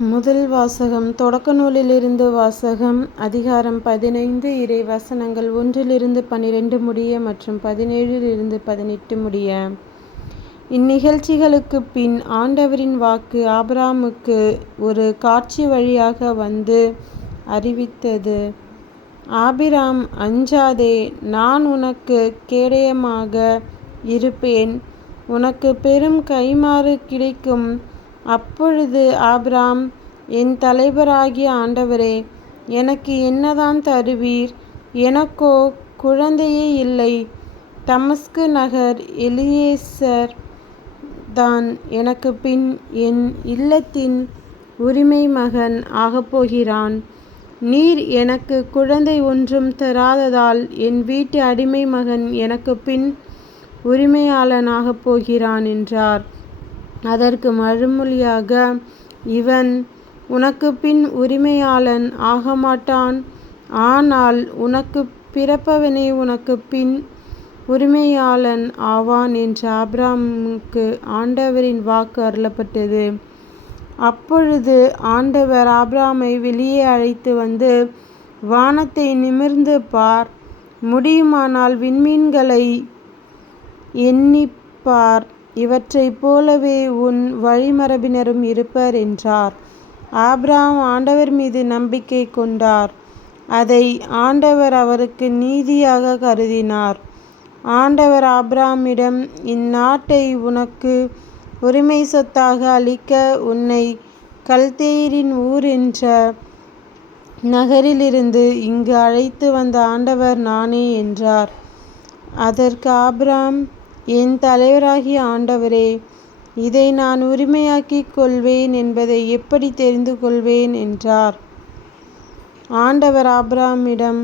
முதல் வாசகம். தொடக்க நூலிலிருந்து வாசகம். அதிகாரம் 15. இறை வசனங்கள் 1-12 முடிய மற்றும் 17-18 முடிய. இந்நிகழ்ச்சிகளுக்குப் பின் ஆண்டவரின் வாக்கு ஆபிரகாமுக்கு ஒரு காட்சி வழியாக வந்து அறிவித்தது. ஆபிராம், அஞ்சாதே, நான் உனக்கு கேடயமாக இருப்பேன், உனக்கு பெரும் கைம்மாறு கிடைக்கும். அப்பொழுது ஆபிராம், என் தலைவராகிய ஆண்டவரே, எனக்கு என்னதான் தருவீர்? எனக்கோ குழந்தையே இல்லை. தமஸ்கு நகர் எலியேசர் தான் எனக்கு பின் என் இல்லத்தின் உரிமை மகன் ஆகப்போகிறான். நீர் எனக்கு குழந்தை ஒன்றும் தராததால் என் வீட்டு அடிமை மகன் எனக்கு பின் உரிமையாளன் ஆகப்போகிறான் என்றார். அதற்கு மறுமொழியாக, இவன் உனக்கு பின் உரிமையாளன் ஆகமாட்டான், ஆனால் உனக்கு பிறப்பவனே உனக்கு பின் உரிமையாளன் ஆவான் என்று ஆபிரகாமுக்கு ஆண்டவரின் வாக்கு அருளப்பட்டது. அப்பொழுது ஆண்டவர் ஆபிரகாமை வெளியே அழைத்து வந்து, வானத்தை நிமிர்ந்து பார், முடியுமானால் விண்மீன்களை எண்ணிப்பார், இவற்றைப் போலவே உன் வழிமரபினரும் இருப்பர் என்றார். ஆபிரகாம் ஆண்டவர் மீது நம்பிக்கை கொண்டார். அதை ஆண்டவர் அவருக்கு நீதியாக கருதினார். ஆண்டவர் ஆபிரகாமிடம், இந்நாட்டை உனக்கு உரிமை சொத்தாக அளிக்க உன்னை கல்தேயரின் ஊர் என்ற நகரிலிருந்து இங்கு அழைத்து வந்த ஆண்டவர் நானே என்றார். அதற்கு ஆபிரகாம், என் தலைவராகிய ஆண்டவரே, இதை நான் உரிமையாக்கிக் கொள்வேன் என்பதை எப்படி தெரிந்து கொள்வேன் என்றார். ஆண்டவர் ஆபிரகாமிடம்,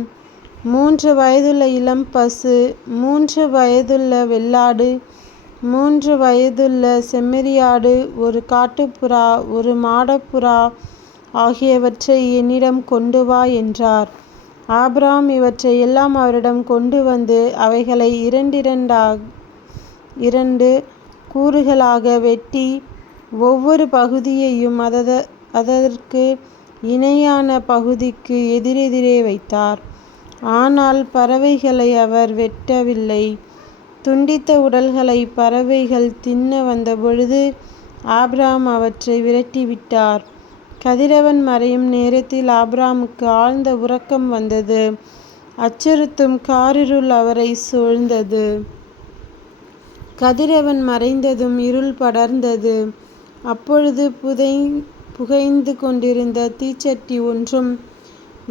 3 வயதுள்ள இளம் பசு, 3 வயதுள்ள வெள்ளாடு, 3 வயதுள்ள செம்மறியாடு, ஒரு காட்டுப்புறா, ஒரு மாடப்புறா ஆகியவற்றை என்னிடம் கொண்டு வா என்றார். ஆபிரகாம் இவற்றை எல்லாம் அவரிடம் கொண்டு வந்து அவைகளை 2 கூறுகளாக வெட்டி ஒவ்வொரு பகுதியையும் அதற்கு இணையான பகுதிக்கு எதிரெதிரே வைத்தார். ஆனால் பறவைகளை அவர் வெட்டவில்லை. துண்டித்த உடல்களை பறவைகள் தின்ன வந்தபொழுது ஆபிரகாம் அவற்றை விரட்டிவிட்டார். கதிரவன் மறையும் நேரத்தில் ஆபிரகாமுக்கு ஆழ்ந்த உறக்கம் வந்தது. அச்சுறுத்தும் காரிருள் அவரை சூழ்ந்தது. கதிரவன் மறைந்ததும் இருள் படர்ந்தது. அப்பொழுது புகைந்து கொண்டிருந்த தீச்சட்டி ஒன்றும்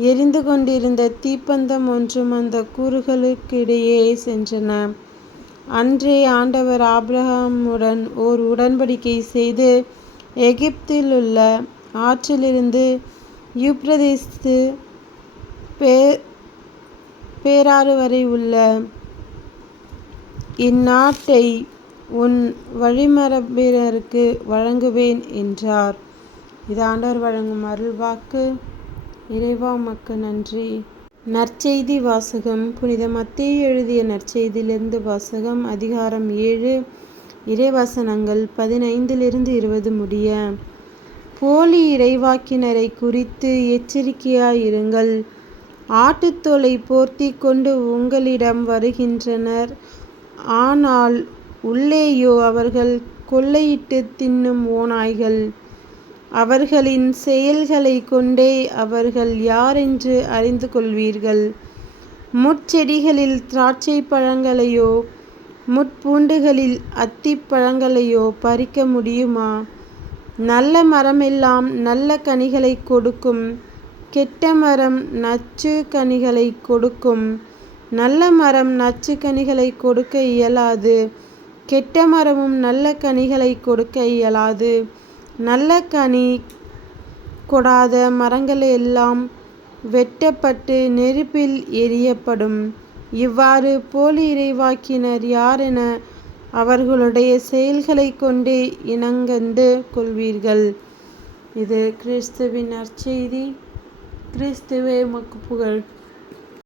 எரிந்து கொண்டிருந்த தீப்பந்தம் ஒன்றும் அந்த கூறுகளுக்கிடையே சென்றன. அன்றே ஆண்டவர் ஆபிரகாமுடன் ஓர் உடன்படிக்கை செய்து, எகிப்திலுள்ள ஆற்றிலிருந்து யூப்ரதீசு பேராறு வரை உள்ள இந்நாட்டை உன் வழிமரபினருக்கு வழங்குவேன் என்றார். இது ஆண்டவர் வழங்கும் அருள்வாக்கு. இறைவா, உமக்கு நன்றி. நற்செய்தி வாசகம். புனித மத்தேயு எழுதிய நற்செய்தியிலிருந்து வாசகம். அதிகாரம் 7. இறைவசனங்கள் 15-20 முடிய. போலி இறைவாக்கினரை குறித்து எச்சரிக்கையாயிருங்கள். ஆட்டுத்தோலை போர்த்தி கொண்டு உங்களிடம் வருகின்றனர், ஆனால் உள்ளேயோ அவர்கள் கொள்ளையிட்டு தின்னும் ஓநாய்கள். அவர்களின் செயல்களை கொண்டே அவர்கள் யாரென்று அறிந்து கொள்வீர்கள். முட்செடிகளில் திராட்சை பழங்களையோ முட்பூண்டுகளில் அத்திப் பழங்களையோ பறிக்க முடியுமா? நல்ல மரமெல்லாம் நல்ல கனிகளை கொடுக்கும், கெட்ட மரம் நச்சு கனிகளை கொடுக்கும். நல்ல மரம் நச்சு கனிகளை கொடுக்க இயலாது, கெட்ட மரமும் நல்ல கனிகளை கொடுக்க இயலாது. நல்ல கனி கொடாத மரங்களெல்லாம் வெட்டப்பட்டு நெருப்பில் எறியப்படும். இவ்வாறு போலி இறைவாக்கினர் யாரென அவர்களுடைய செயல்களை கொண்டே இனங்கண்டு கொள்வீர்கள். இது கிறிஸ்துவின் நற்செய்தி. கிறிஸ்துவே, உமக்கு புகழ்.